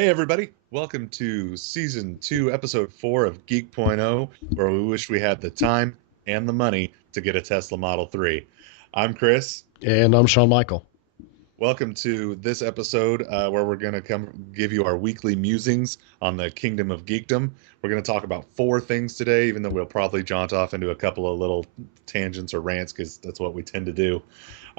Hey everybody, welcome to season 2, episode 4 of Geek.0, where we wish we had the time and the money to get a Tesla Model 3. I'm Chris. And I'm Shawn Michael. Welcome to this episode where we're going to come give you our weekly musings on the kingdom of geekdom. We're going to talk about 4 things today, even though we'll probably jaunt off into a couple of little tangents or rants because that's what we tend to do.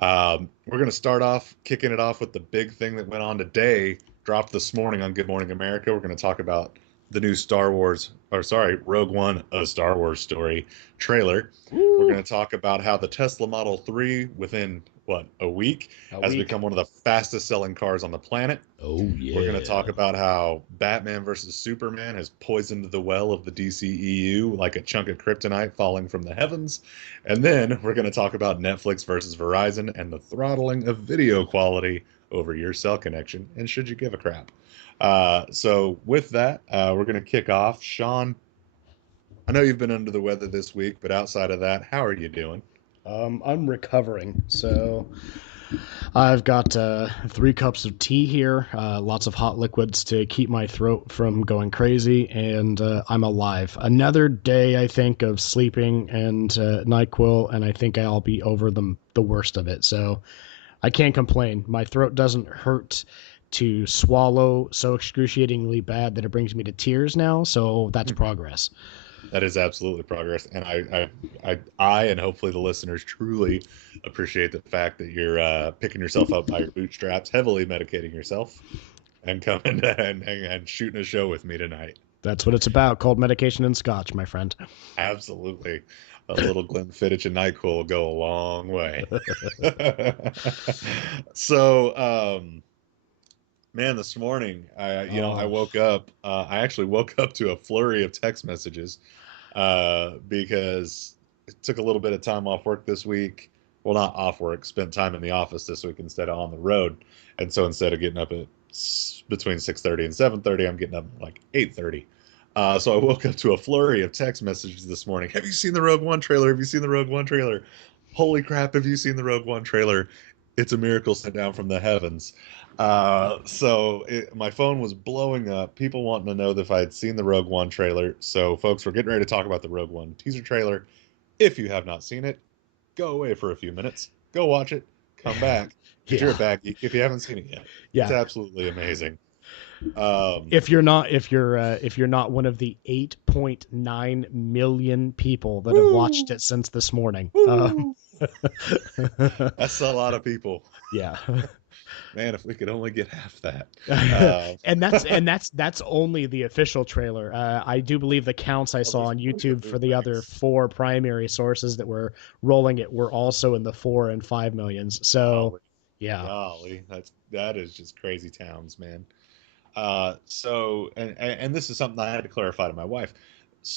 We're going to start off kicking it off with the big thing that went on today, dropped this morning on Good Morning America. We're going to talk about the new Rogue One, a Star Wars story trailer. We're Woo! going to talk about how the Tesla Model 3, within a week, A has week. become one of the fastest selling cars on the planet. Oh We're going to talk yeah. about how Batman versus Superman has poisoned the well of the DCEU like a chunk of kryptonite falling from the heavens. And then we're going to talk about Netflix versus Verizon and the throttling of video quality over your cell connection. And should you give a crap? So with that, we're going to kick off. Shawn, I know you've been under the weather this week, but outside of that, how are you doing? I'm recovering, so I've got 3 cups of tea here, lots of hot liquids to keep my throat from going crazy, and I'm alive. Another day, I think, of sleeping and NyQuil, and I think I'll be over the worst of it. So I can't complain. My throat doesn't hurt to swallow so excruciatingly bad that it brings me to tears now. So that's progress. That is absolutely progress, and I and hopefully the listeners truly appreciate the fact that you're picking yourself up by your bootstraps, heavily medicating yourself, and coming and shooting a show with me tonight. That's what it's about. Cold medication and scotch, my friend. Absolutely, a little Glenfiddich and Nyquil will go a long way. So, man, this morning I Oh, woke up. I actually woke up to a flurry of text messages because it took a little bit of time off work this week. Well, not off work, spent time in the office this week instead of on the road. And so instead of getting up at between 6:30 and 7:30, I'm getting up like 8:30. So I woke up to a flurry of text messages this morning. Have you seen the Rogue One trailer? Have you seen the Rogue One trailer? Holy crap, have you seen the Rogue One trailer? It's a miracle sent down from the heavens. My phone was blowing up. People wanting to know if I had seen the Rogue One trailer. So, folks, we're getting ready to talk about the Rogue One teaser trailer. If you have not seen it, go away for a few minutes, go watch it, come back because you're a yeah, bad geek if you haven't seen it yet. It's yeah. absolutely amazing. Um, If you're not one of the 8.9 million people that have watched woo, it since this morning, woo. That's a lot of people. yeah. Man, if we could only get half that. Uh, and that's only the official trailer. I do believe the counts I oh, saw there's on plenty of YouTube for the other bootlegs. 4 primary sources that were rolling it were also in the 4 and 5 millions. So, Golly, yeah. golly, that is just crazy towns, man. And this is something I had to clarify to my wife.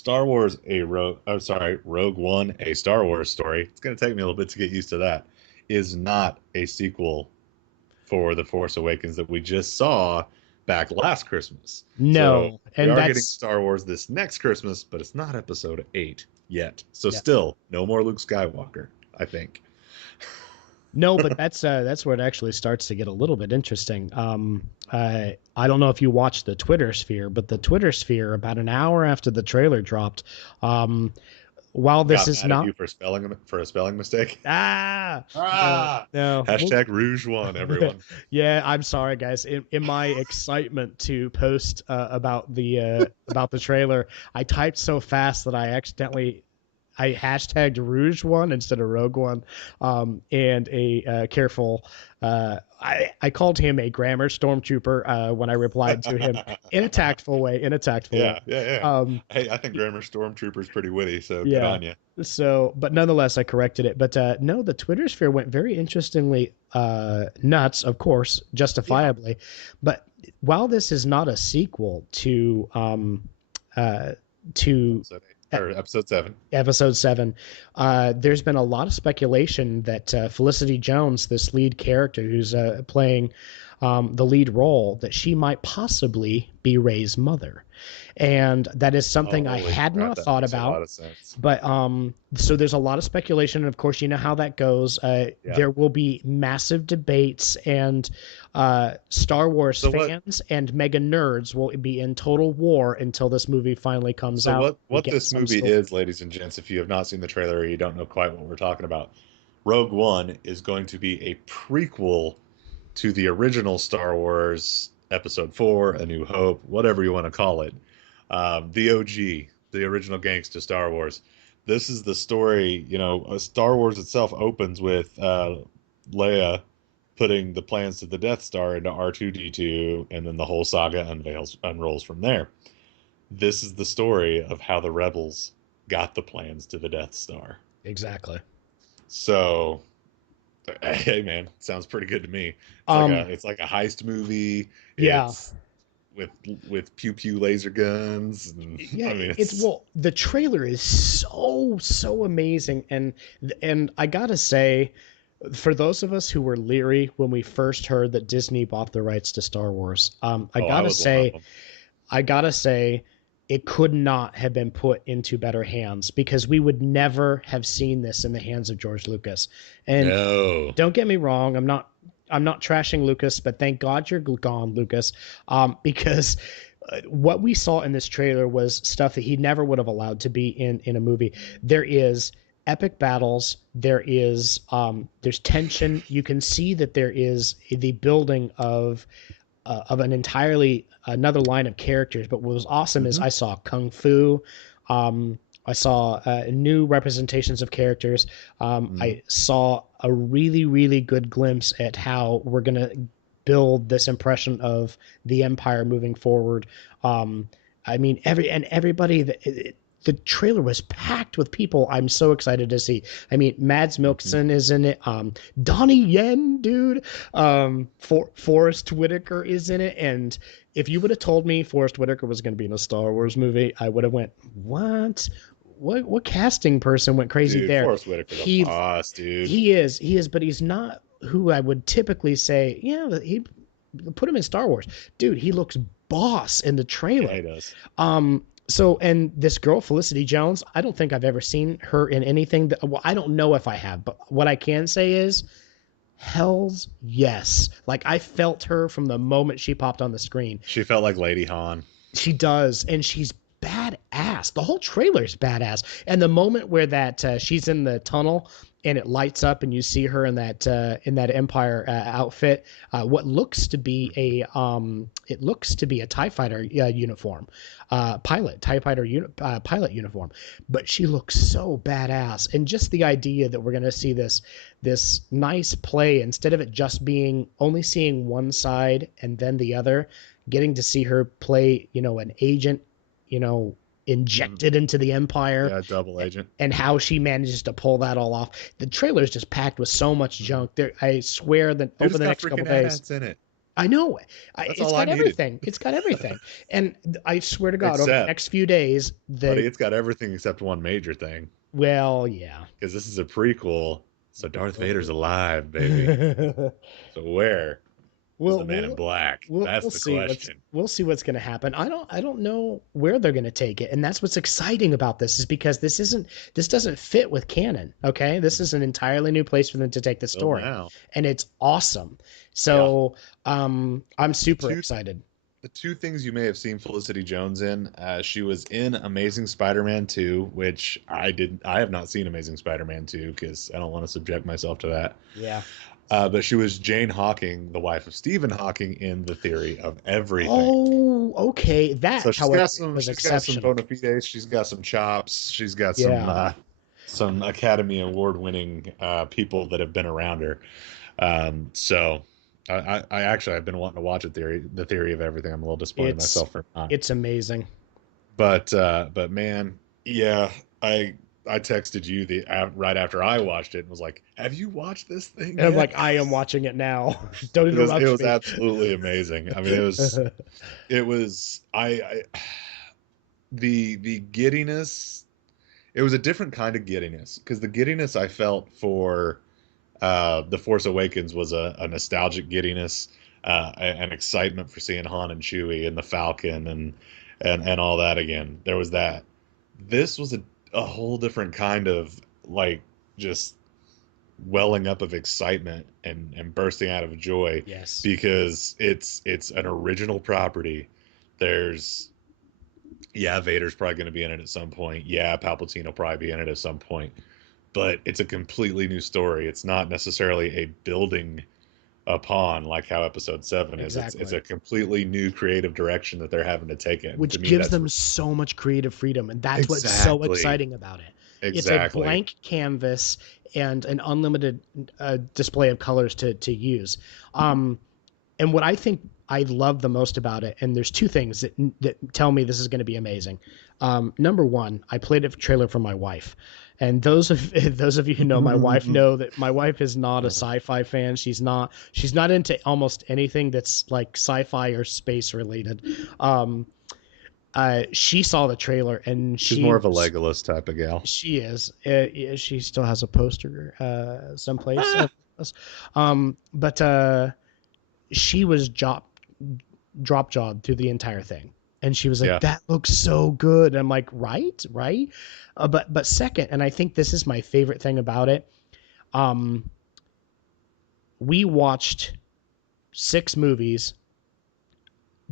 Rogue One, a Star Wars story. It's going to take me a little bit to get used to that. Is not a sequel for The Force Awakens that we just saw back last Christmas. So No, we and are getting that's Star Wars this next Christmas, but it's not Episode 8 yet. So yeah. still, no more Luke Skywalker, I think. No, but that's where it actually starts to get a little bit interesting. I don't know if you watched the Twitter sphere, but the Twitter sphere about an hour after the trailer dropped, um, while this Got is mad at not you for a spelling mistake. no Ah! no well, Hashtag Rouge One, everyone. yeah, I'm sorry guys. In my excitement to post about the trailer, I typed so fast that I hashtagged Rouge One instead of Rogue One, and a careful. I called him a grammar stormtrooper when I replied to him in a tactful way. In a tactful way. Yeah. Um, Hey, I think Grammar Stormtrooper's pretty witty, so good yeah. on you. So, but nonetheless, I corrected it. But no, the Twitter sphere went very interestingly nuts, of course, Yeah. justifiably. But while this is not a sequel uh, to Episode 8 or Episode 7. Episode 7. There's been a lot of speculation that Felicity Jones, this lead character who's playing the lead role, that she might possibly be Rey's mother. And that is something I Holy had crap, not that thought makes a lot about. of sense. But so there's a lot of speculation, and of course, you know how that goes. Yeah. There will be massive debates, and Star Wars So what? fans and mega nerds will be in total war until this movie finally comes So out. We what get this some movie story. is, ladies and gents, if you have not seen the trailer or you don't know quite what we're talking about, Rogue One is going to be a prequel to the original Star Wars Episode 4, A New Hope, whatever you want to call it. The OG, the original gangsta Star Wars. This is the story, Star Wars itself opens with Leia putting the plans to the Death Star into R2D2, and then the whole saga unrolls from there. This is the story of how the rebels got the plans to the Death Star. Exactly. So, hey man, sounds pretty good to me. Um, It's like a heist movie. yeah. It's with pew pew laser guns, and Yeah, I mean it's it's well, the trailer is so amazing, and I gotta say, for those of us who were leery when we first heard that Disney bought the rights to Star Wars, oh, I was one of them. I gotta say, it could not have been put into better hands, because we would never have seen this in the hands of George Lucas. And No. don't get me wrong, I'm not trashing Lucas, but thank God you're gone, Lucas, because what we saw in this trailer was stuff that he never would have allowed to be in a movie. There is epic battles. There's tension. You can see that there is the building of an entirely another line of characters. But what was awesome is Hmm. I saw kung fu. I saw new representations of characters. Hmm. I saw a really good glimpse at how we're gonna build this impression of the Empire moving forward. I mean, everybody the trailer was packed with people I'm so excited to see. I mean, Mads Hmm. Mikkelsen is in it. Donnie Yen, dude. Forrest Whitaker is in it. And if you would have told me Forrest Whitaker was going to be in a Star Wars movie, I would have went, what? What casting person went crazy Dude, there? Forrest Whitaker's a He boss, dude. he is, but he's not who I would typically say, yeah, he put him in Star Wars. Dude, he looks boss in the Yeah, trailer. he does. So, and this girl, Felicity Jones, I don't think I've ever seen her in anything that, well, I don't know if I have, but what I can say is, hell's yes. Like, I felt her from the moment she popped on the screen. She felt like Lady Han. She does, and she's badass. The whole trailer's badass. And the moment where that she's in the tunnel and it lights up and you see her in that Empire outfit, what looks to be it looks to be a TIE fighter uniform, TIE fighter pilot uniform, but she looks so badass. And just the idea that we're gonna see this nice play, instead of it just being only seeing one side and then the other, getting to see her play, an agent, injected into the Empire, Yeah, double agent. and how she manages to pull that all off. The trailer is just packed with so much junk. There, I swear that Dude, over it's the got next couple freaking days, AT-ATs in it. I know That's it's all I got needed. everything. It's got everything, and I swear to God, over the Except, next few days, buddy, it's got everything except one major thing. well, yeah. Because this is a prequel, so Darth Vader's alive, baby. So where is the We'll Man in we'll Black? That's the question. we'll see what's going to happen. I don't know where they're going to take it, and that's what's exciting about this, is because this doesn't fit with canon. Okay, this is an entirely new place for them to take the Well, story, now, and it's awesome. yeah. So I'm The super two excited. the two things you may have seen Felicity Jones in, she was in Amazing Spider-Man 2, which I have not seen Amazing Spider-Man 2 because I don't want to subject myself to that. Yeah. But she was Jane Hawking, the wife of Stephen Hawking, in The Theory of Everything. Oh, okay. So That, however, was she's got some exceptional. bona fides. She's got some chops. She's got Yeah. some Academy Award winning people that have been around her. So I actually I've been wanting to watch the theory of everything. I'm a little disappointed in It's myself for not. it's amazing. But man, yeah, I texted you right after I watched it and was like, "Have you watched this thing And I'm yet?" like, I am watching it now. Don't It interrupt was me. absolutely amazing. I mean, it was I the giddiness. It was a different kind of giddiness, because the giddiness I felt for The Force Awakens was a nostalgic giddiness. and excitement for seeing Han and Chewie and the Falcon and all that again. There was that. This was a whole different kind of like just welling up of excitement and bursting out of joy Yes. because it's an original property. There's yeah, Vader's probably going to be in it at some point. Yeah, Palpatine will probably be in it at some point. But it's a completely new story. It's not necessarily a building upon like how Episode 7 is. It's Exactly. a completely new creative direction that they're having to take it. And to Which me, gives that's them so much creative freedom, and that's what's so exactly exciting about it. It's a exactly. blank canvas and an unlimited display of colors to use. And what I think I love the most about it, and there's two things that tell me this is going to be amazing. Number one, I played a trailer for my wife, and those of you who know my wife know that my wife is not a sci-fi fan. She's not into almost anything that's like sci-fi or space related. Um, she saw the trailer and She's more of a Legolas type of gal. she is. Yeah, she still has a poster someplace. Ah! But she was drop jawed through the entire thing, and she was like, Yeah. "That looks so good." And I'm like, "Right, right." But second, and I think this is my favorite thing about it. Um, we watched 6 movies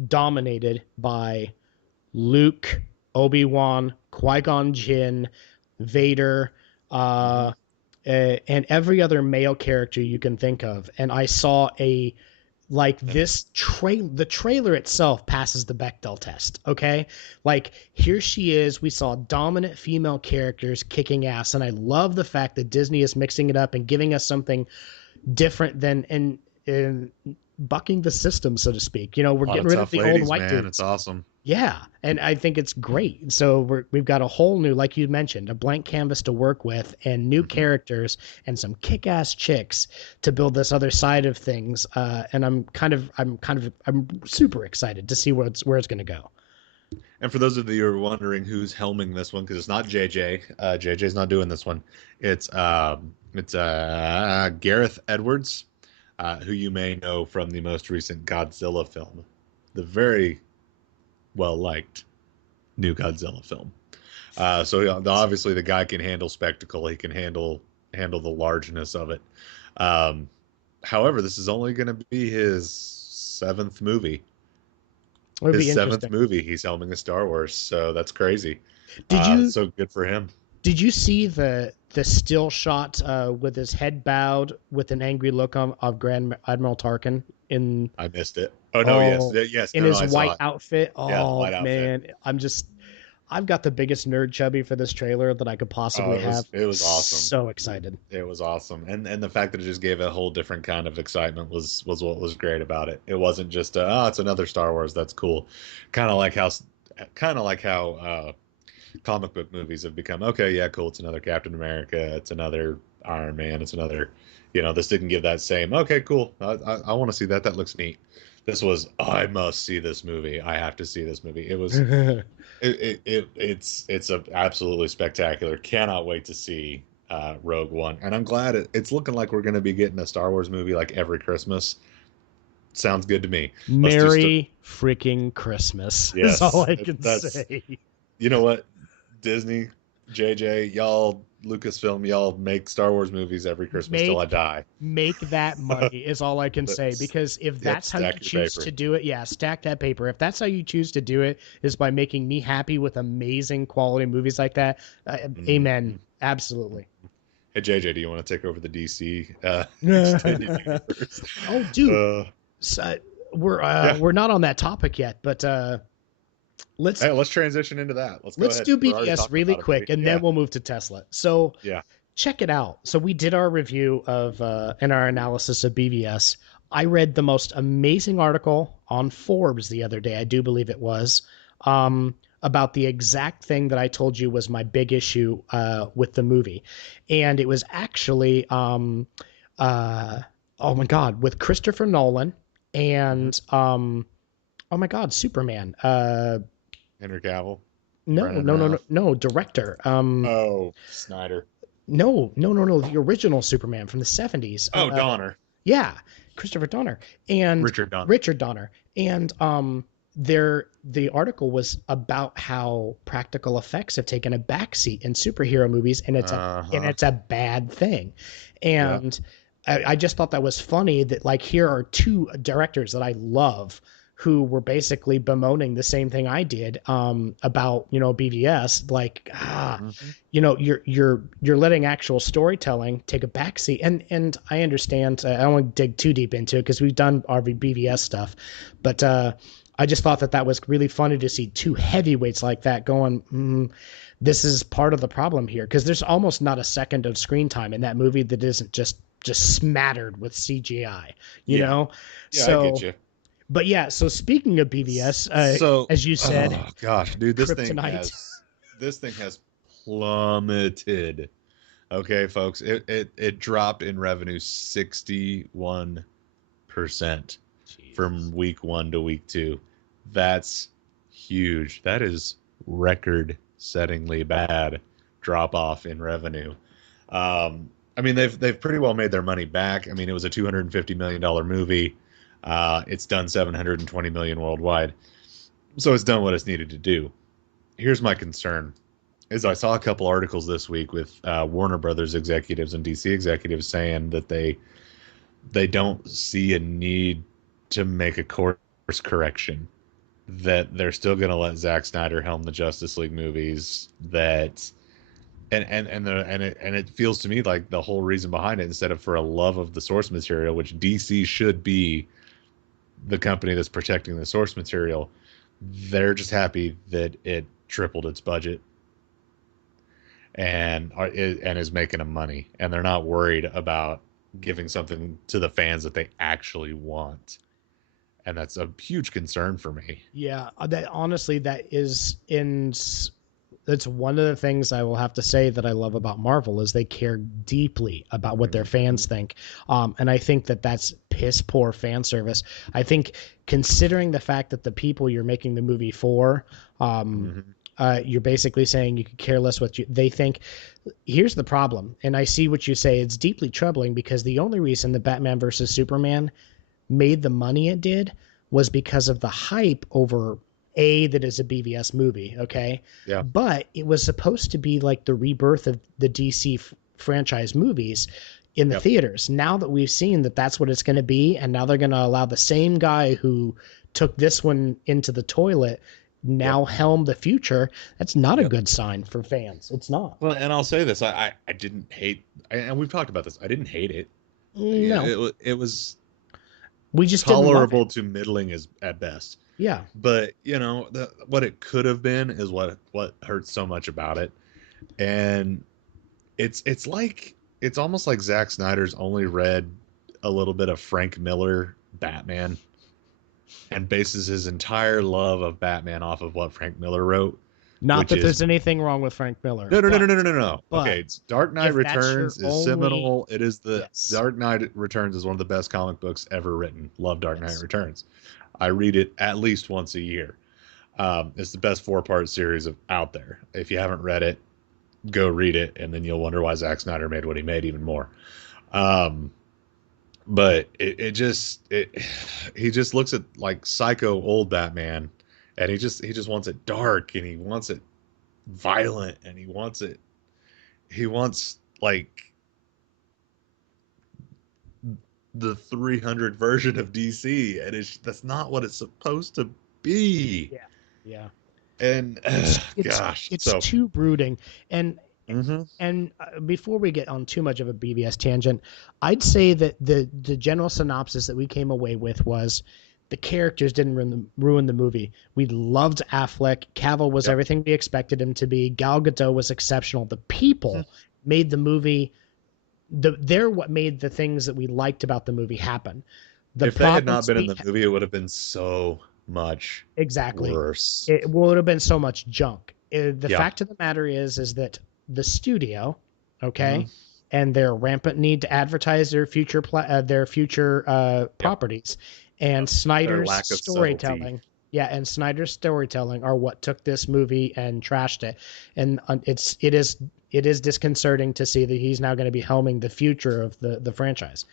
dominated by Luke, Obi-Wan, Qui-Gon Jinn, Vader, uh, and every other male character you can think of. And I saw the trailer itself passes the Bechdel test. Okay. Like here she is. We saw dominant female characters kicking ass. And I love the fact that Disney is mixing it up and giving us something different than in bucking the system, so to speak. You know, we're A lot getting of rid of tough the old ladies, white man. It's dudes. awesome. Yeah, and I think it's great. So we've got a whole new, like you mentioned, a blank canvas to work with, and new Mhm. characters, and some kick-ass chicks to build this other side of things. And I'm super excited to see where it's going to go. And for those of you who are wondering who's helming this one, because it's not JJ. JJ's not doing this one. It's Gareth Edwards, who you may know from the most recent Godzilla film, the very well liked new Godzilla film. So yeah, obviously the guy can handle spectacle. He can handle the largeness of it. Um, However, this is only going to be his seventh movie. It would His be seventh interesting. movie. He's helming a Star Wars, so that's crazy. Did you So good for him. did you see the still shot with his head bowed with an angry look on of Grand Admiral Tarkin in I missed it. Oh no, yes, oh yes, in no, no, his I saw white it. outfit? Yeah, Oh white outfit. man, I've got the biggest nerd chubby for this trailer that I could Oh, possibly have. it was awesome. So excited. It was awesome, and the fact that it just gave a whole different kind of excitement was what was great about it. It wasn't just oh, it's another Star Wars. That's cool. Kind of like how, kind of like how comic book movies have become. Okay, yeah, cool. It's another Captain America. It's another Iron Man. It's another. This didn't give that same. Okay, cool. I want to see that. That looks neat. This was. I must see this movie. I have to see this movie. It was. It's a absolutely spectacular. Cannot wait to see Rogue One, and I'm glad it's looking like we're going to be getting a Star Wars movie like every Christmas. Sounds good to me. Let's just Merry freaking Christmas is all yes, I can that's say. you know what Disney, JJ, y'all, Lucasfilm, y'all make Star Wars movies every Christmas till I Make die. make that money is all I can say, That's, because if yep, that's how you stack your choose paper. to do it, yeah, stack that paper. If that's how you choose to do it, is by making me happy with amazing quality movies like that, Mhm. amen. Absolutely. Hey JJ, do you want to take over the DC extended Oh, universe? dude, Uh, so yeah. we're not on that topic yet, but let's Hey, let's transition into that. Let's go let's ahead. do We're already BvS talking really about a movie. quick, and then Yeah, we'll move to Tesla. So yeah. check it out. So we did our review of and our analysis of BvS. I read the most amazing article on Forbes the other day. I do believe it was about the exact thing that I told you was my big issue with the movie, and it was actually uh, oh my god, with Christopher Nolan Hmm. and oh my god, Superman. Henry Cavill, No, Brennan no, no, no, Routh. no, director. Oh, Snyder. No, no, no, no. The original Superman from the 70s. Oh, Donner. Yeah, Christopher Donner and Richard Donner. Richard Donner. And the article was about how practical effects have taken a backseat in superhero movies, and Uh-huh. it's a bad thing. Yeah. And I just thought that was funny that like here are two directors that I love who were basically bemoaning the same thing I did about BvS, like Hmm. you're letting actual storytelling take a backseat, and I understand. I don't want to dig too deep into it because we've done our BvS stuff, but I just thought that was really funny to see two heavyweights like that going. This is part of the problem here because there's almost not a second of screen time in that movie that isn't just smattered with CGI, you Yeah. know. Yeah, I get So, you. but yeah. So speaking of BvS, So, as you said, oh gosh, dude, Kryptonite. this thing has plummeted. Okay, folks, it dropped in revenue 61% Jesus. from week 1 to week 2. That's huge. That is record-settingly bad drop off in revenue. I mean, they've pretty well made their money back. I mean, it was a $250 million movie. It's done 720 million worldwide, so it's done what it's needed to do. Here's my concern: is I saw a couple articles this week with Warner Brothers executives and DC executives saying that they don't see a need to make a course correction. That they're still going to let Zack Snyder helm the Justice League movies. That and it feels to me like the whole reason behind it, instead of for a love of the source material, which DC should be the company that's protecting the source material, they're just happy that it tripled its budget and is making them money, and they're not worried about giving something to the fans that they actually want, and that's a huge concern for me. Yeah, that honestly, that's one of the things I will have to say that I love about Marvel is they care deeply about what their fans think, and I think that that's piss poor fan service. I think considering the fact that the people you're making the movie for, Mm-hmm. you're basically saying you could care less what they think. Here's the problem, and I see what you say. It's deeply troubling because the only reason the Batman versus Superman made the money it did was because of the hype over that is a BvS movie, okay? Yeah. But it was supposed to be like the rebirth of the DC franchise movies in the Yep. theaters. Now that we've seen that that's what it's going to be, and now they're going to allow the same guy who took this one into the toilet Yep. now helm the future, that's not a Yep. good sign for fans. It's not. Well, and I'll say this: I didn't hate, and we've talked about this. I didn't hate it. No, It was we just didn't love it. tolerable to middling is at best. Yeah. But what it could have been is what hurts so much about it. And it's almost like Zack Snyder's only read a little bit of Frank Miller Batman and bases his entire love of Batman off of what Frank Miller wrote, Not which that is there's anything wrong with Frank Miller, no, no, no, no, but no, no, no, no. but Okay, it's Dark Knight if that's your Returns is only seminal. It is the yes, Dark Knight Returns is one of the best comic books ever written. Love Dark Knight yes. Returns. I read it at least once a year. It's the best 4-part series out there. If you haven't read it, go read it, and then you'll wonder why Zack Snyder made what he made even more. Um, but he just looks at like psycho old Batman, and he just wants it dark, and he wants it violent, and he wants like the 300 version of DC, and that's not what it's supposed to be. Yeah. Yeah. And gosh, It's so too brooding. And mhm. before we get on too much of a BVS tangent, I'd say that the general synopsis that we came away with was the characters didn't ruin the movie. We loved Affleck. Cavill was Yep. everything we expected him to be. Gal Gadot was exceptional. The Mhm. people made the movie. They're what made the things that we liked about the movie happen. The If they had not problems been in we the movie, it would have been so much exactly worse. it would have been so much junk. The Yeah. fact of the matter is that the studio, Hmm. okay, and their rampant need to advertise their future Yep. properties, and Yep. Their Snyder's lack of subtlety. storytelling. Yeah, and Snyder's storytelling are what took this movie and trashed it. And it is disconcerting to see that he's now going to be helming the future of the franchise.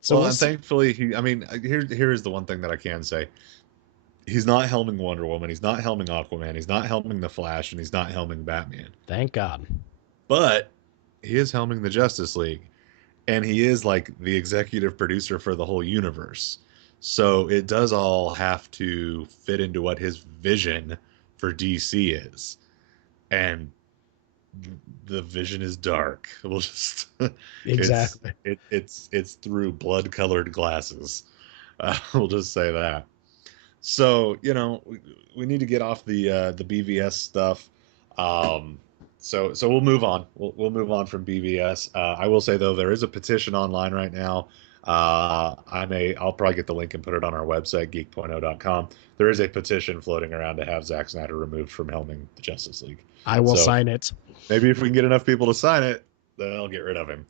So Well, we'll and see. thankfully, here's the one thing that I can say. He's not helming Wonder Woman. He's not helming Aquaman. He's not helming the Flash, and he's not helming Batman. Thank God. But he is helming the Justice League, and he is like the executive producer for the whole universe. So it does all have to fit into what his vision for DC is. And the vision is dark. We'll just Exactly. it's through blood-colored glasses. We'll just say that. So, we need to get off the BvS stuff. Um, so we'll move on. We'll move on from BvS. I will say though, there is a petition online right now. I'll probably get the link and put it on our website, geek.0.com. There is a petition floating around to have Zack Snyder removed from helming the Justice League. I will So sign it. maybe if we can get enough people to sign it, then I'll get rid of him.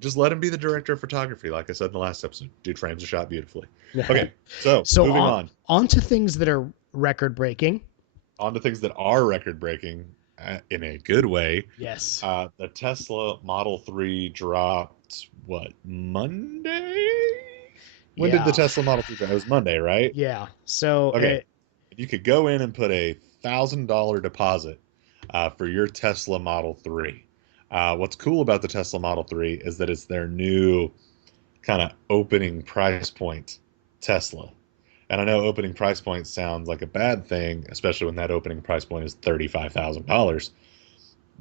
Just let him be the director of photography, like I said in the last episode. Dude frames a shot beautifully. Okay, so So moving on. on to things that are record breaking. On to things that are record breaking in a good way. Yes. The Tesla Model 3 dropped, what, Monday? When did the Yeah. Tesla Model 3 drop? It was Monday, right? Yeah. So Okay. You could go in and put a $1,000 deposit for your Tesla Model 3. What's cool about the Tesla Model 3 is that it's their new kind of opening price point Tesla. And I know opening price point sounds like a bad thing, especially when that opening price point is $35,000.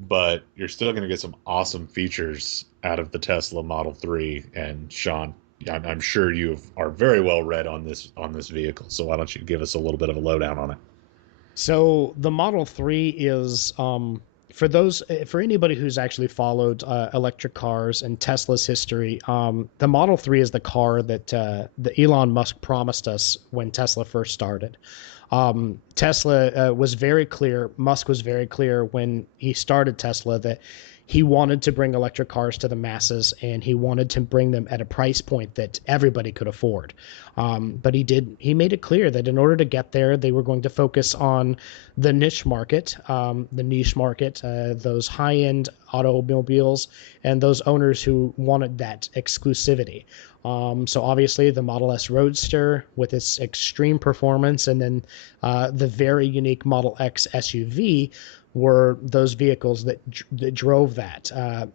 But you're still going to get some awesome features out of the Tesla Model 3. And Shawn, I'm sure you are very well read on this vehicle. So why don't you give us a little bit of a lowdown on it? So the Model 3 is for anybody who's actually followed electric cars and Tesla's history. The Model 3 is the car that Elon Musk promised us when Tesla first started. Tesla was very clear. Musk was very clear when he started Tesla that he wanted to bring electric cars to the masses, and he wanted to bring them at a price point that everybody could afford. But he made it clear that in order to get there, they were going to focus on the niche market, those high-end automobiles, and those owners who wanted that exclusivity. So obviously the Model S Roadster with its extreme performance, and then the very unique Model X SUV were those vehicles that drove that.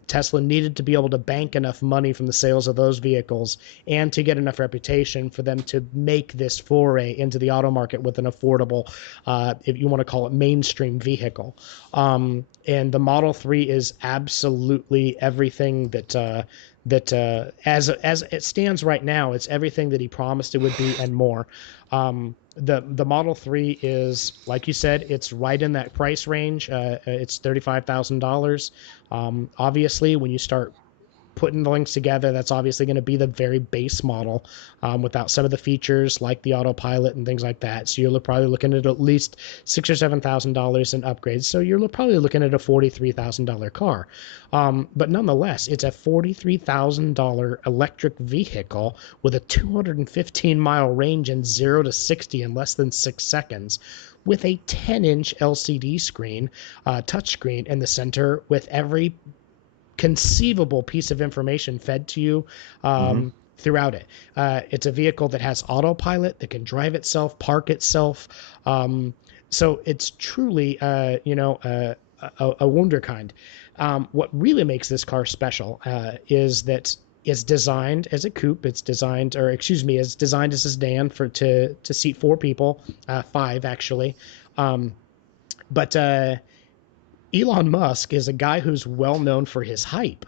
Tesla needed to be able to bank enough money from the sales of those vehicles and to get enough reputation for them to make this foray into the auto market with an affordable, if you want to call it, mainstream vehicle. And the Model 3 is absolutely everything as it stands right now. It's everything that he promised it would be and more. The Model 3 is, like you said, it's right in that price range. It's $35,000. Obviously, when you start putting the links together, that's obviously going to be the very base model without some of the features like the autopilot and things like that. So you're probably looking at least $6,000 or $7,000 in upgrades. So you're probably looking at a $43,000 car. But nonetheless, it's a $43,000 electric vehicle with a 215-mile range and 0 to 60 in less than 6 seconds, with a 10-inch LCD screen, touchscreen in the center, with every conceivable piece of information fed to you throughout it. It's a vehicle that has autopilot, that can drive itself, park itself. So it's truly, a wunderkind. What really makes this car special is that it's designed as a coupe. It's designed as a sedan to seat 4 people, 5 actually. But Elon Musk is a guy who's well known for his hype,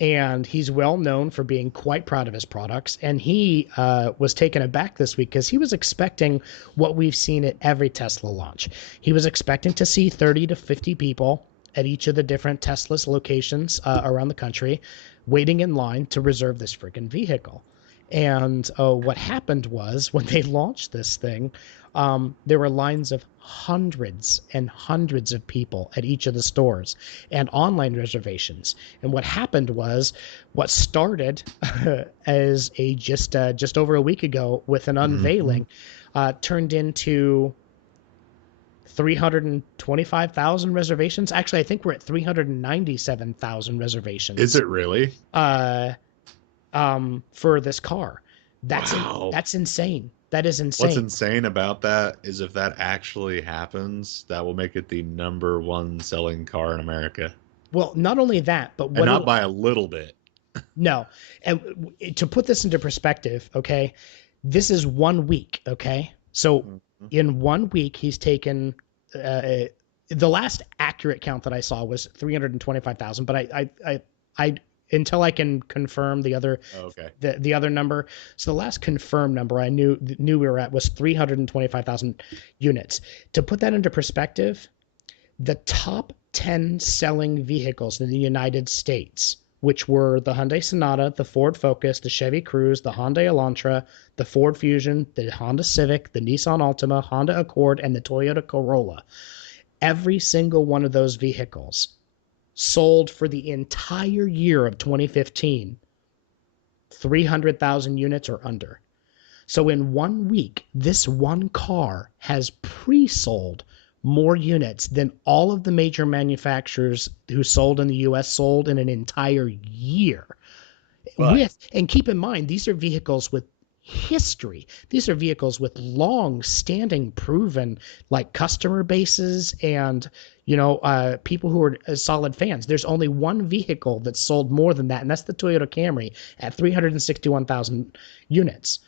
and he's well known for being quite proud of his products. And he was taken aback this week because he was expecting what we've seen at every Tesla launch. He was expecting to see 30 to 50 people at each of the different Tesla's locations around the country waiting in line to reserve this freaking vehicle. And what happened was, when they launched this thing, there were lines of hundreds and hundreds of people at each of the stores and online reservations. And what happened was, what started as just over a week ago with an unveiling turned into 325,000 reservations. Actually, I think we're at 397,000 reservations. Is it really? for this car. Wow. That's insane. That is What's insane. insane about that is if that actually happens, that will make it the number one selling car in America. Well, not only that, but And what not it'll by a little bit. no. And to put this into perspective, okay, this is 1 week, okay? So Mhm. in 1 week, he's taken the last accurate count that I saw was 325,000, but I until I can confirm Okay. the other number. So the last confirmed number I knew we were at was 325,000 units. To put that into perspective, the top 10 selling vehicles in the United States, which were the Hyundai Sonata, the Ford Focus, the Chevy Cruze, the Hyundai Elantra, the Ford Fusion, the Honda Civic, the Nissan Altima, Honda Accord, and the Toyota Corolla. Every single one of those vehicles sold for the entire year of 2015 300,000 units or under. So in 1 week, this one car has pre-sold more units than all of the major manufacturers who sold in the US sold in an entire year. But And keep in mind, these are vehicles with history. These are vehicles with long standing proven like customer bases and people who are solid fans. There's only one vehicle that sold more than that, and that's the Toyota Camry at 361,000 units.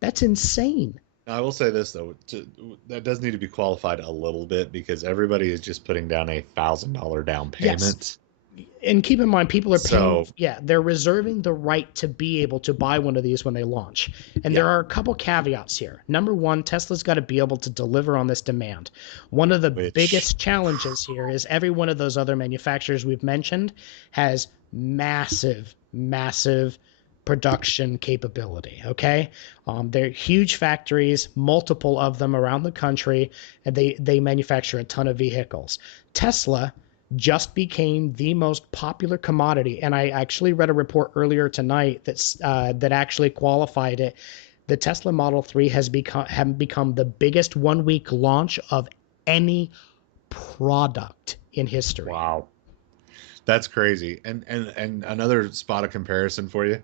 That's insane. I will say this though, that does need to be qualified a little bit because everybody is just putting down $1,000 down Yes. payment. And keep in mind, people are paying, So yeah, they're reserving the right to be able to buy one of these when they launch. And yeah, there are a couple caveats here. Number one, Tesla's got to be able to deliver on this demand. One of the which biggest challenges here is every one of those other manufacturers we've mentioned has massive, massive production capability. Okay, they're huge factories, multiple of them around the country, and they manufacture a ton of vehicles. Tesla just became the most popular commodity, and I actually read a report earlier tonight that actually qualified it. The Tesla Model 3 has become the biggest 1 week launch of any product in history. wow, that's crazy. And another spot of comparison for you.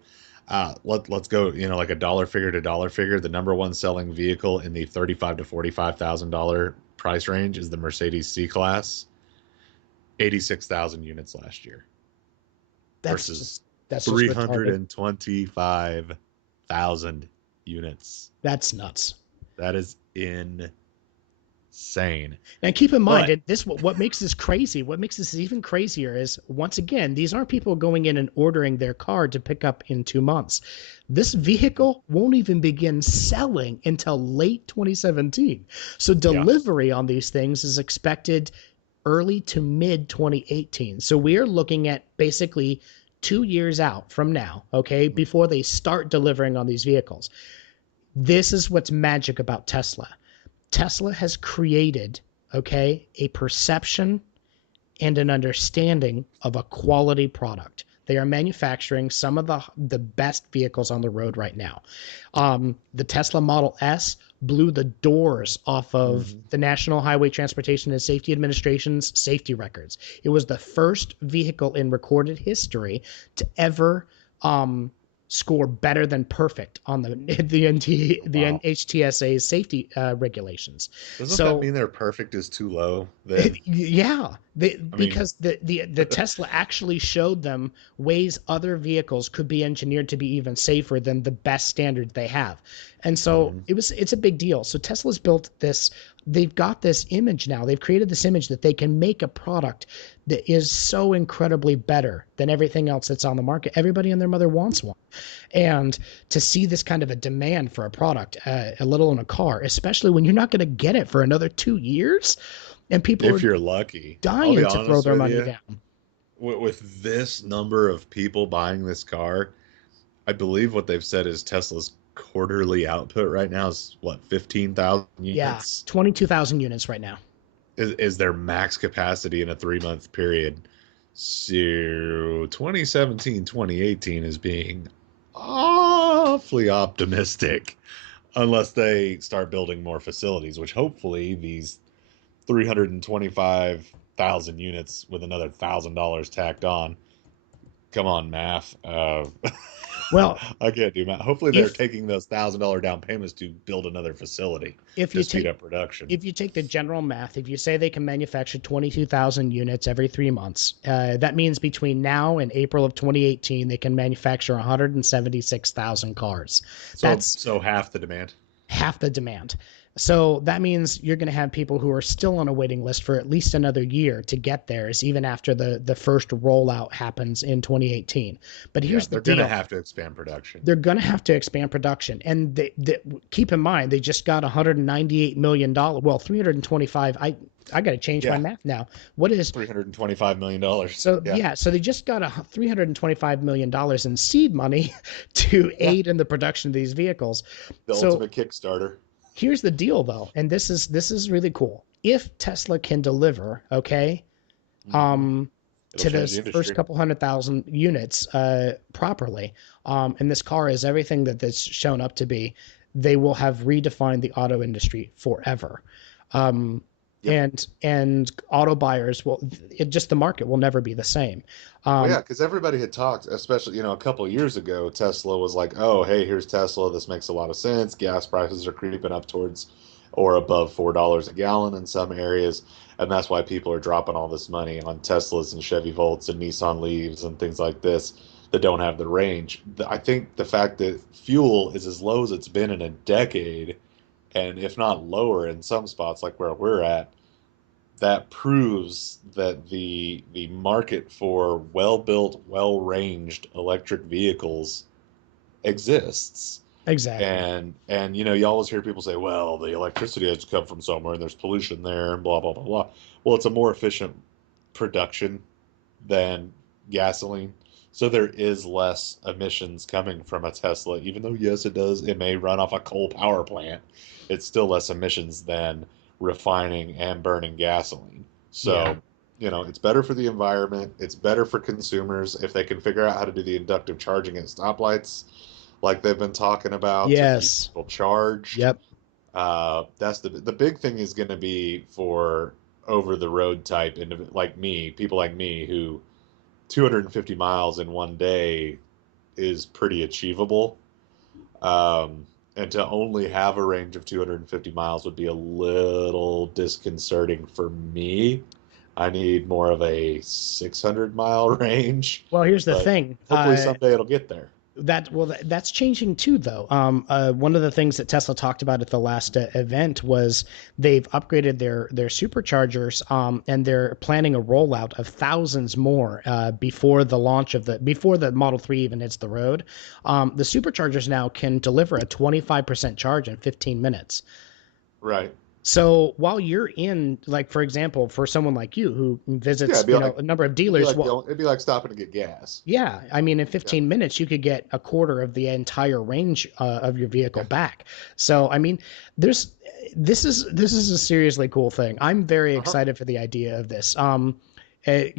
Let's go, like a dollar figure to dollar figure. The number one selling vehicle in the 35 to $45,000 price range is the Mercedes C-Class, 86,000 units last year That's versus just that's just retarded. 325,000 units. That's nuts. That is insane. And keep in mind, But and this what makes this crazy. What makes this even crazier is once again, these aren't people going in and ordering their car to pick up in 2 months. This vehicle won't even begin selling until late 2017. So yeah, delivery on these things is expected early to mid 2018. So we are looking at basically 2 years out from now, okay, before they start delivering on these vehicles. This is what's magic about Tesla. Tesla has created, okay, a perception and an understanding of a quality product. They are manufacturing some of the best vehicles on the road right now. The Tesla Model S blew the doors off of hmm the National Highway Transportation and Safety Administration's safety records. It was the first vehicle in recorded history to ever score better than perfect on the wow. NHTSA's safety regulations. Doesn't that So mean their perfect is too low then? yeah, I mean, because the Tesla actually showed them ways other vehicles could be engineered to be even safer than the best standard they have, and so mhm. it's a big deal. So Tesla's built this. They've got this image now. They've created this image that they can make a product that is so incredibly better than everything else that's on the market. Everybody and their mother wants one, and to see this kind of a demand for a product, a little in a car, especially when you're not going to get it for another 2 years and people If are you're lucky, I'll be dying to throw honest their with money you. down. With this number of people buying this car, I believe what they've said is Tesla's quarterly output right now is what, 15,000 Yeah, units 22,000 units right now. is their max capacity in a 3-month period. So 2017, 2018 is being awfully optimistic unless they start building more facilities, which hopefully these 325,000 units with another $1,000 tacked on. Come on, math. Well, I can't do math. Hopefully, they're if taking those $1,000 down payments to build another facility if to you speed take up production. if you take the general math, if you say they can manufacture 22,000 units every 3 months, that means between now and April of 2018, they can manufacture 176,000 cars. So, That's so half the demand. half the demand. So that means you're going to have people who are still on a waiting list for at least another year to get theirs, even after the first rollout happens in 2018. But Yeah, here's the they're gonna deal. have to expand production. They're going to have to expand production. And keep in mind, they just got $198 million. Well, 325. I got to change my Yeah, math now. What is $325 million. so? Yeah, Yeah, so they just got $325 million in seed money to yeah. aid in the production of these vehicles. The So ultimate Kickstarter. here's the deal, though, and this is really cool. If Tesla can deliver, okay, Hmm. um, It'll to change the this first industry. couple 100,000 units properly, and this car is everything that it's shown up to be, they will have redefined the auto industry forever. Um, Yep. and auto buyers will the market will never be the same. Well, yeah, Um, because everybody had talked, especially, a couple of years ago, Tesla was like, oh, hey, here's Tesla. This makes a lot of sense. Gas prices are creeping up towards or above $4 a gallon in some areas. And that's why people are dropping all this money on Teslas and Chevy Volts and Nissan Leafs and things like this that don't have the range. I think the fact that fuel is as low as it's been in a decade, and if not lower in some spots like where we're at, that proves that the market for well-built, well-ranged electric vehicles exists. exactly. And you always hear people say, well, the electricity has to come from somewhere and there's pollution there and blah blah blah blah. Well, it's a more efficient production than gasoline. So there is less emissions coming from a Tesla, even though yes, it may run off a coal power plant. It's still less emissions than refining and burning gasoline. Yeah. So, it's better for the environment. It's better for consumers if they can figure out how to do the inductive charging at stoplights, like they've been talking about to keep Yes. people charged. Yep. That's the big thing is going to be for over the road type and like me, people like me who 250 miles in one day is pretty achievable. And to only have a range of 250 miles would be a little disconcerting for me. I need more of a 600-mile range, Well, here's the but thing. hopefully someday it'll get there. That's changing too, though. One of the things that Tesla talked about at the last event was they've upgraded their superchargers, and they're planning a rollout of thousands more before the launch of before the Model 3 even hits the road. The superchargers now can deliver a 25% charge in 15 minutes. Right. So while you're in, like, for example, for someone like you who Yeah, visits, a number of dealers, well, it'd be like stopping to get gas. yeah, I mean, in Yeah. 15 minutes, you could get a quarter of the entire range of your vehicle Yeah. back. So, I mean, there's this is a seriously cool thing. I'm very Uh-huh. excited for the idea of this. They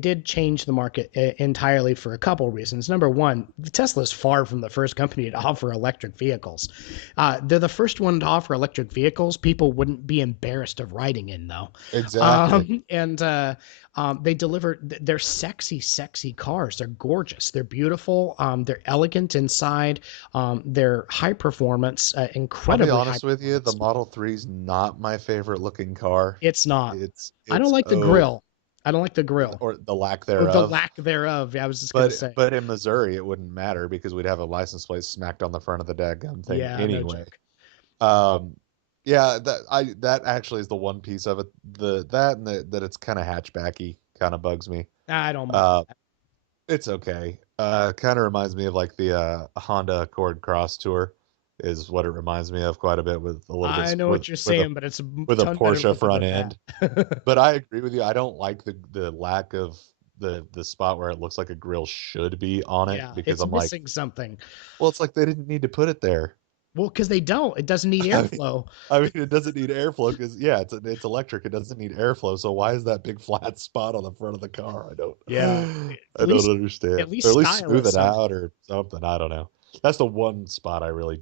did change the market entirely for a couple reasons. Number one, Tesla is far from the first company to offer electric vehicles. They're the first one to offer electric vehicles people wouldn't be embarrassed of riding in, though. Exactly. And they deliver. They're sexy, sexy cars. They're gorgeous. They're beautiful. They're elegant inside. They're high performance, I'll be incredibly high honest with you, the performance. Model 3 is not my favorite looking car. It's not. I don't It's like the grill. I don't like the grill or the lack or the thereof. lack thereof. Yeah, I was just gonna But say. but in Missouri it wouldn't matter because we'd have a license plate smacked on the front of the dadgum thing Yeah, no anyway. joke. Um yeah, that actually is the one piece of it. That and that it's kind of hatchbacky kind of bugs me. I don't mind Uh that. it's okay. Kind of reminds me of like the Honda Accord Cross Tour is what it reminds me of quite a bit with a little bit I know what you're saying, but it's a with a ton better Porsche looking front than end. that. But I agree with you. I don't like the lack of the spot where it looks like a grill should be on it Yeah, because it's I'm like, missing something. well, it's like they didn't need to put it there. Well, because they don't. It doesn't need I mean, airflow. it doesn't need airflow because yeah, it's electric. It doesn't need airflow. So why is that big flat spot on the front of the car? I don't Yeah, I don't understand. at least Or at least style smooth it it somehow. out or something. I don't know. That's the one spot I really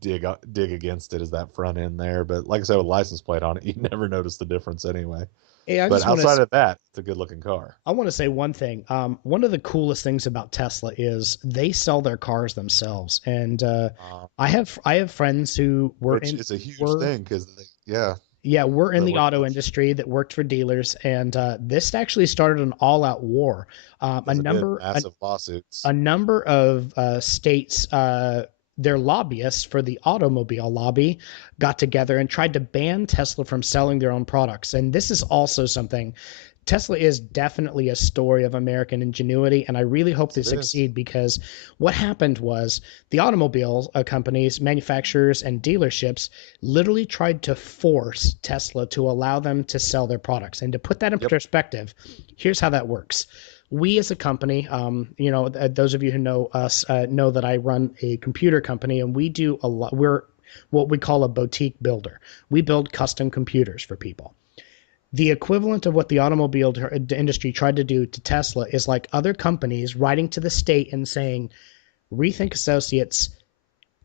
dig against it is that front end there. But like I said, with license plate on it, you never notice the difference anyway. Hey, I But just want outside to of that, it's a good looking car. I want to say one thing. One of the coolest things about Tesla is they sell their cars themselves, and Um, I have friends who which is a huge were thing because yeah, yeah, we're in that the work auto close industry that worked for dealers, and this actually started an all-out war. because it did massive lawsuits. A number of states, their lobbyists for the automobile lobby, got together and tried to ban Tesla from selling their own products. And this is also something. Tesla is definitely a story of American ingenuity, and I really hope Yes, they it is. succeed because what happened was the automobile companies, manufacturers, and dealerships literally tried to force Tesla to allow them to sell their products. And to put that in Yep. perspective, here's how that works. We as a company, those of you who know us know that I run a computer company, and we do a lot. We're what we call a boutique builder. We build custom computers for people. The equivalent of what the automobile industry tried to do to Tesla is like other companies writing to the state and saying, Rethink Associates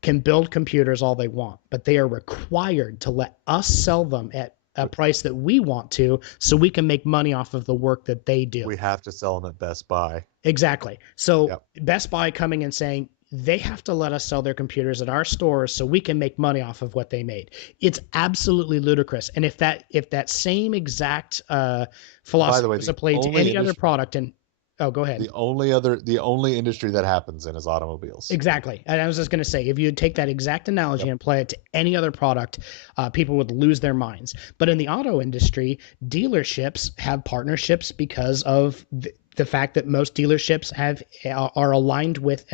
can build computers all they want, but they are required to let us sell them at a price that we want to so we can make money off of the work that they do. We have to sell them at Best Buy. Exactly. So Yep. Best Buy coming and saying they have to let us sell their computers at our stores so we can make money off of what they made. It's absolutely ludicrous. And if that same exact By the philosophy way, was the applied to only any other industry, product, and oh, go ahead. the only industry that happens in is automobiles. Exactly. And I was just going to say, if you take that exact analogy Yep. and apply it to any other product, people would lose their minds. But in the auto industry, dealerships have partnerships because of the fact that most dealerships are aligned with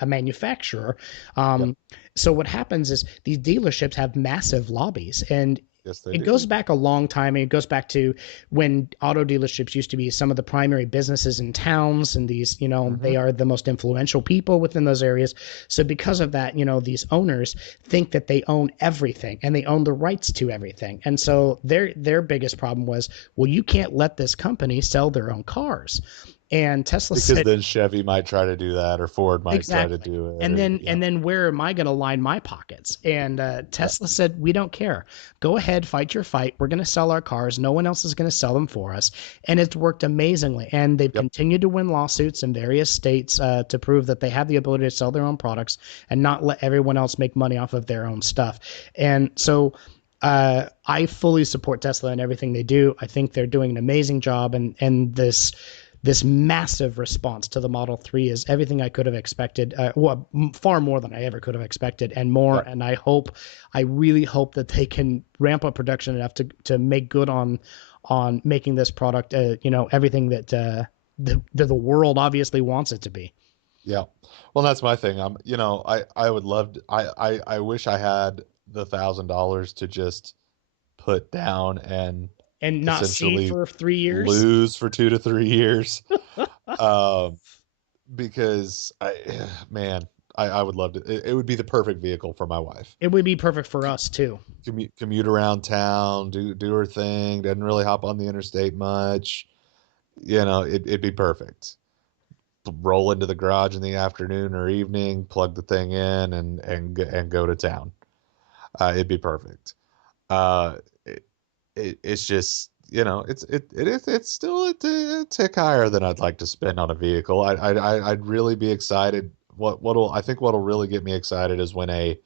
a manufacturer. Yep. Um, so what happens is these dealerships have massive lobbies, and Yes, they it goes do. back a long time. And it goes back to when auto dealerships used to be some of the primary businesses in towns, and these, Hmm. they are the most influential people within those areas. So because of that, these owners think that they own everything and they own the rights to everything. And so their biggest problem was, well, you can't let this company sell their own cars. And Tesla Because said, then Chevy might try to do that, or Ford might try to exactly. do it, And or then yeah. and then where am I going to line my pockets? And Yep. Tesla said, we don't care. Go ahead, fight your fight. We're going to sell our cars. No one else is going to sell them for us. And it's worked amazingly. And they've Yep. continued to win lawsuits in various states to prove that they have the ability to sell their own products and not let everyone else make money off of their own stuff. And so I fully support Tesla and everything they do. I think they're doing an amazing job, and this massive response to the Model 3 is everything I could have expected. Well, far more than I ever could have expected, and more. Yep. And I really hope that they can ramp up production enough to make good on making this product, everything that the world obviously wants it to be. Yeah. Well, that's my thing. I would love to, I wish I had the $1,000 to just put down and And not see essentially for 3 years. lose for 2 to 3 years. Um, because man, I would love to. It would be the perfect vehicle for my wife. It would be perfect for us too. Commute around town, do her thing. Doesn't really hop on the interstate much. It'd be perfect. Roll into the garage in the afternoon or evening, plug the thing in, and go to town. It'd be perfect. Uh, it's just it's still a tick higher than I'd like to spend on a vehicle. I'd really be excited. What'll really get me excited is when an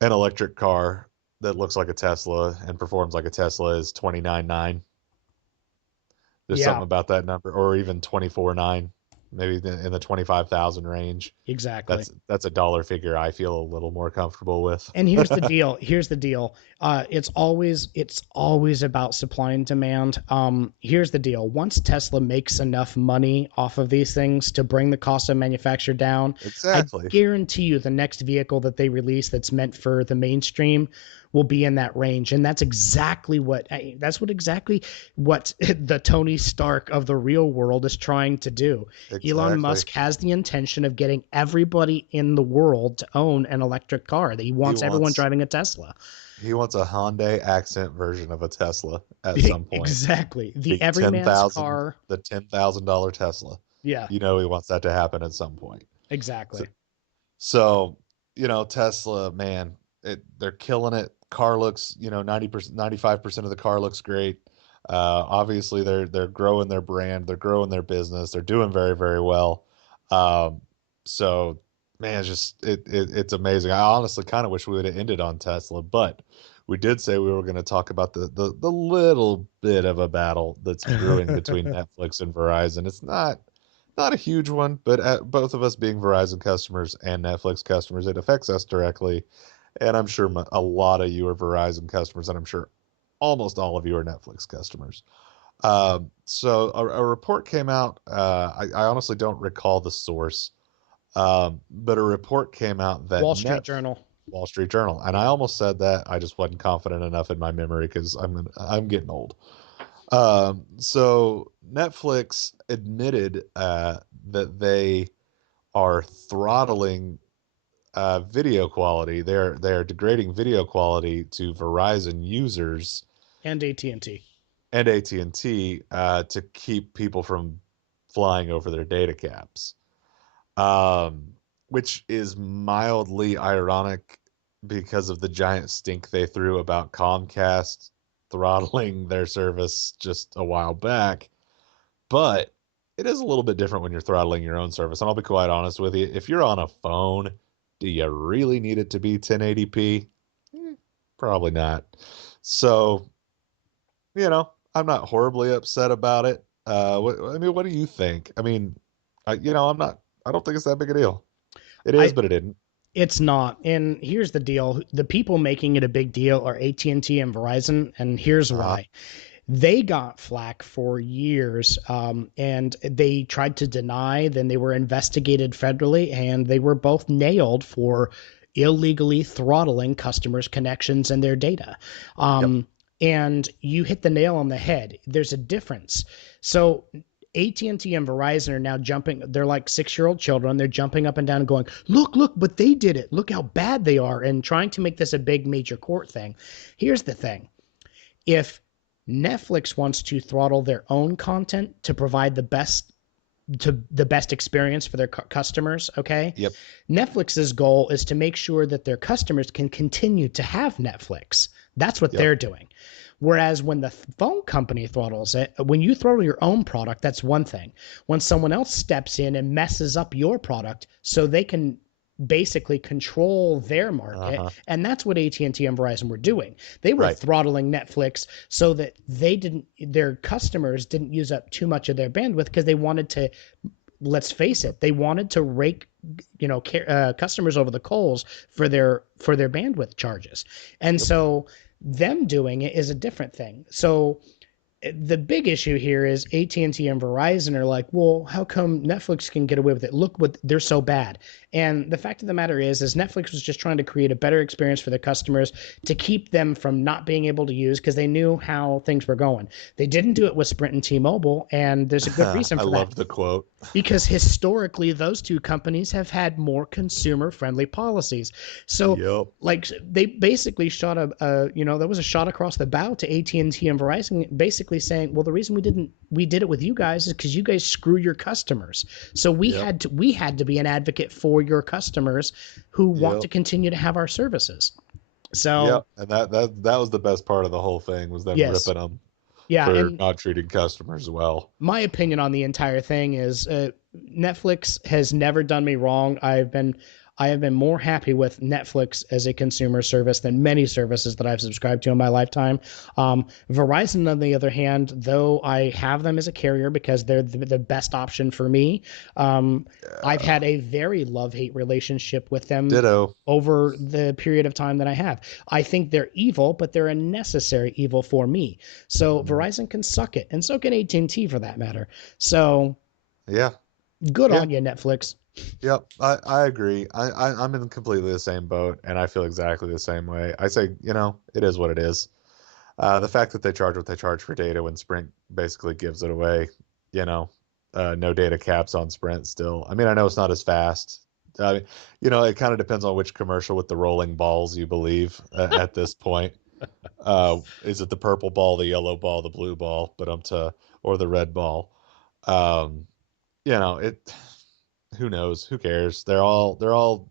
electric car that looks like a Tesla and performs like a Tesla is 29.9. There's Yeah, something about that number, or even 24.9, maybe in the 25,000 range. exactly. That's a dollar figure I feel a little more comfortable with. And here's the deal. Here's the deal. It's always about supply and demand. Here's the deal. Once Tesla makes enough money off of these things to bring the cost of manufacture down, I Exactly. guarantee you the next vehicle that they release that's meant for the mainstream will be in that range. And that's exactly what the Tony Stark of the real world is trying to do. Elon Exactly. Musk has the intention of getting everybody in the world to own an electric car. That he He wants everyone wants driving a Tesla. he wants a Hyundai accent version of a Tesla at some point. Exactly. The The everyman's car. $10,000 Tesla. Yeah, He wants that to happen at some point. So, exactly. so Tesla, man, they're killing it. Car looks, 90%, 95% of the car looks great. Obviously, they're growing their brand, they're growing their business, they're doing very, very well. Um, so, man, it's amazing. I honestly kind of wish we would have ended on Tesla, but we did say we were going to talk about the little bit of a battle that's brewing between Netflix and Verizon. It's not a huge one, but both of us being Verizon customers and Netflix customers, it affects us directly. And I'm sure a lot of you are Verizon customers, and I'm sure almost all of you are Netflix customers. So a report came out. I honestly don't recall the source, but a report came out that Wall Street Journal. Wall Street Journal, and I almost said that. I just wasn't confident enough in my memory because I'm getting old. So Netflix admitted that they are throttling video quality. They're degrading video quality to Verizon users And AT&T. and AT&T to keep people from flying over their data caps, um, which is mildly ironic because of the giant stink they threw about Comcast throttling their service just a while back. But it is a little bit different when you're throttling your own service. And I'll be quite honest with you. If you're on a phone, do you really need it to be 1080p? Probably not. So, I'm not horribly upset about it. I mean, what do you think? I mean, I don't think it's that big a deal. It is, I but it isn't. It's not. And here's the deal. The people making it a big deal are AT&T and T and Verizon, and here's Uh-huh. why. They got flack for years, and they tried to deny. Then they were investigated federally, and they were both nailed for illegally throttling customers' connections and their data. Yep. And you hit the nail on the head. There's a difference. So AT&T and Verizon are now jumping. They're like 6-year-old children. They're jumping up and down and going, look, but they did it. Look how bad they are, and trying to make this a big major court thing. Here's the thing. If Netflix wants to throttle their own content to provide the best experience for their customers, okay? Yep. Netflix's goal is to make sure that their customers can continue to have Netflix. That's what Yep. they're doing. Whereas when the phone company throttles it, when you throttle your own product, that's one thing. When someone else steps in and messes up your product so they can basically control their market, Uh-huh. and that's what AT&T and Verizon were doing. They were Right. throttling Netflix so that their customers didn't use up too much of their bandwidth, because they wanted to, let's face it, they wanted to rake customers over the coals for their bandwidth charges. And Yep. so them doing it is a different thing. So the big issue here is AT&T and Verizon are like, well, how come Netflix can get away with it? Look what they're so bad. And the fact of the matter is Netflix was just trying to create a better experience for their customers to keep them from not being able to use, because they knew how things were going. They didn't do it with Sprint and T-Mobile, and there's a good reason I for that, loved the quote. because historically those two companies have had more consumer friendly policies. So Yep. like they basically shot there was a shot across the bow to AT&T and Verizon, basically saying, well, the reason we did it with you guys is because you guys screw your customers. So Yep. we had to be an advocate for your customers who want Yep. to continue to have our services. So Yep. And that was the best part of the whole thing was them yes. ripping them Yeah, for and not treating customers well. my opinion on the entire thing is Netflix has never done me wrong. I have been more happy with Netflix as a consumer service than many services that I've subscribed to in my lifetime. Verizon, on the other hand, though I have them as a carrier because they're the best option for me, I've Yeah. had a very love-hate relationship with them Ditto. over the period of time that I have. I think they're evil, but they're a necessary evil for me. So Mhm. Verizon can suck it, and so can AT&T for that matter. So Yeah. good Yeah. on you, Netflix. Yep. I agree. I'm in completely the same boat, and I feel exactly the same way. I say, it is what it is. The fact that they charge what they charge for data when Sprint basically gives it away, you know, no data caps on Sprint still. I mean, I know it's not as fast. I mean, it kind of depends on which commercial with the rolling balls you believe at this point. Is it the purple ball, the yellow ball, the blue ball, or the red ball? Um, it. Who knows? Who cares? They're all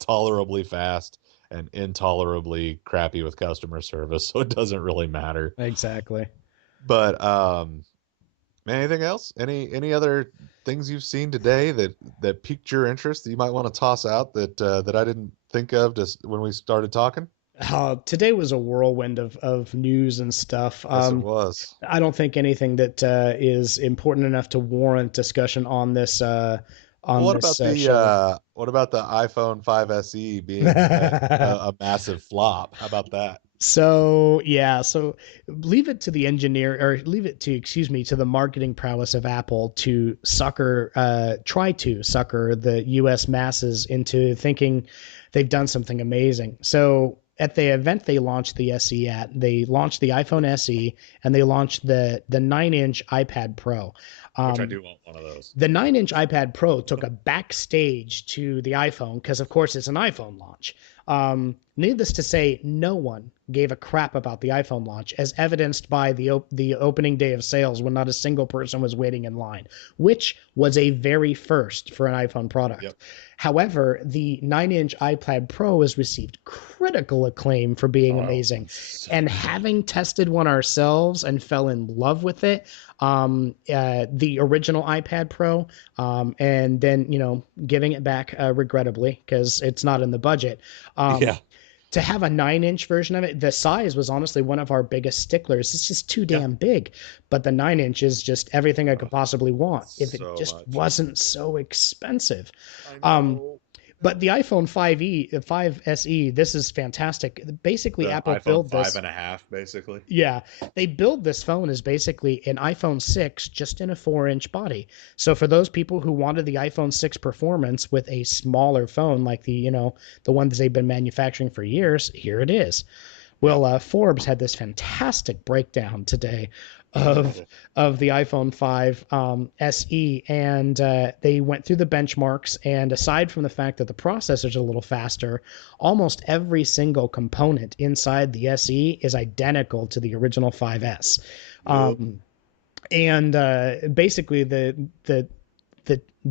tolerably fast and intolerably crappy with customer service, so it doesn't really matter. Exactly. But man, anything else? Any other things you've seen today that piqued your interest that you might want to toss out that I didn't think of just when we started talking? Today was a whirlwind of news and stuff. Yes, it was. I don't think anything that is important enough to warrant discussion Well, on this show. what about the iPhone 5 SE being a massive flop? How about that? So yeah, so leave it to the engineer, or leave it to, excuse me, to the marketing prowess of Apple to try to sucker the U.S. masses into thinking they've done something amazing. So at the event they launched the SE at, they launched the iPhone SE and they launched the 9-inch iPad Pro. Which I Um, do want one of those. the 9-inch iPad Pro took a backstage to the iPhone because, of course, it's an iPhone launch. Needless to say, no one gave a crap about the iPhone launch, as evidenced by the opening day of sales when not a single person was waiting in line, which was a very first for an iPhone product. Yep. However, the 9-inch iPad Pro has received critical acclaim for being Oh, amazing. so And good. having tested one ourselves and fell in love with it, the original iPad Pro, and then giving it back regrettably because it's not in the budget. Um, Yeah. to have a 9-inch version of it, the size was honestly one of our biggest sticklers. It's just too Yeah. damn big, but the 9-inch is just everything I Oh, could possibly want if it so just much. wasn't so expensive. I Um, know. but the iPhone 5e, 5 SE, this is fantastic. Basically, The Apple iPhone built five this. and a half, basically. Yeah, they build this phone as basically an iPhone 6 just in a 4-inch body. So for those people who wanted the iPhone 6 performance with a smaller phone like the ones they've been manufacturing for years, here it is. Yep. Well, Forbes had this fantastic breakdown today of of the iPhone 5 SE, and they went through the benchmarks. And aside from the fact that the processor's a little faster, almost every single component inside the SE is identical to the original 5S. Yep. And basically the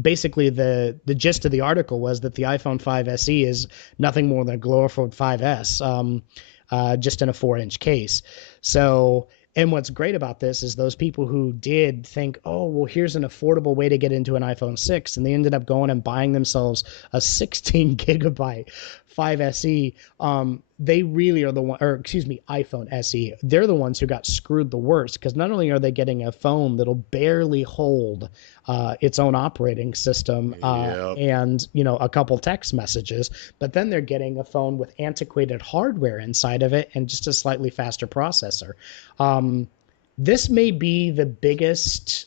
basically the gist of the article was that the iPhone 5 SE is nothing more than a glorified 5S, just in a 4-inch case. So, and what's great about this is those people who did think, oh, well, here's an affordable way to get into an iPhone 6, and they ended up going and buying themselves a 16 gigabyte 5SE. They really are the one, or excuse me, iPhone SE. They're the ones who got screwed the worst because not only are they getting a phone that'll barely hold its own operating system Yep. and a couple text messages, but then they're getting a phone with antiquated hardware inside of it and just a slightly faster processor. This may be the biggest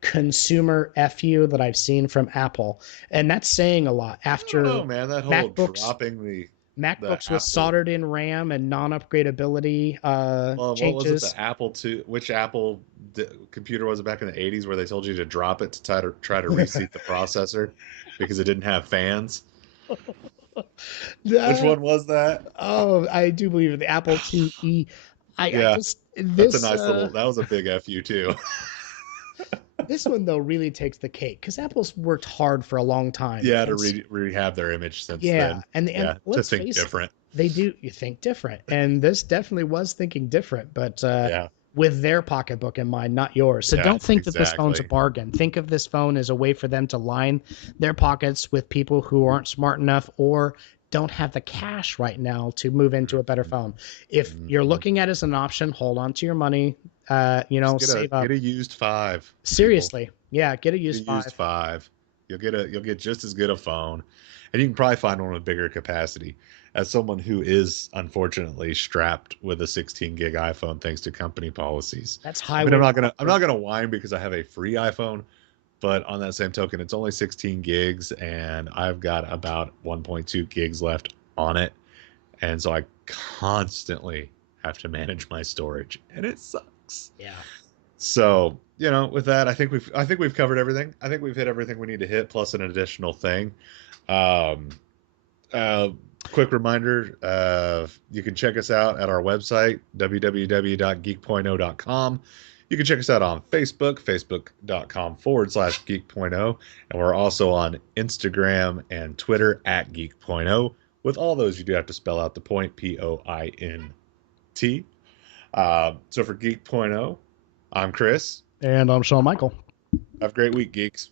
consumer FU that I've seen from Apple, and that's saying a lot. I don't know, After man. That whole MacBooks dropping the MacBooks with Apple. soldered in RAM and non-upgradability Well, what was it? changes. The Apple II. Which Apple computer was it back in the '80s where they told you to drop it to try to reseat the processor because it didn't have fans? Which Uh, one was that? oh, I do believe the Apple IIe. I Yeah, just that's a nice little. That was a big fu too. this one though really takes the cake because Apple's worked hard for a long time, Yeah, to and rehab their image since yeah, then. and Yeah, to let's think face it, different. they do you think different, and this definitely was thinking different, but Yeah, with their pocketbook in mind, not yours. So yeah, don't think that this phone's a exactly. bargain. Think of this phone as a way for them to line their pockets with people who aren't smart enough or don't have the cash right now to move into a better Mhm, phone. If you're mhm. looking at it as an option, hold on to your money. Just Save get up. a used five, people. Seriously, yeah, get a Get a used used five. five. You'll get just as good a phone, and you can probably find one with bigger capacity. As someone who is unfortunately strapped with a 16 gig iPhone thanks to company policies, That's I mean highway I'm robbery. not gonna whine because I have a free iPhone, but on that same token, it's only 16 gigs, and I've got about 1.2 gigs left on it, and so I constantly have to manage my storage, and it sucks. Yeah. So, with that, I think we've covered everything. I think we've hit everything we need to hit, plus an additional thing. Um, uh, quick reminder: you can check us out at our website www.geek.0.com. You can check us out on Facebook, facebook.com/geek.0, and we're also on Instagram and Twitter at geek.0. With all those, you do have to spell out the point, POINT. So for Geek.0, I'm Chris. And I'm Shawn Michael. Have a great week, geeks.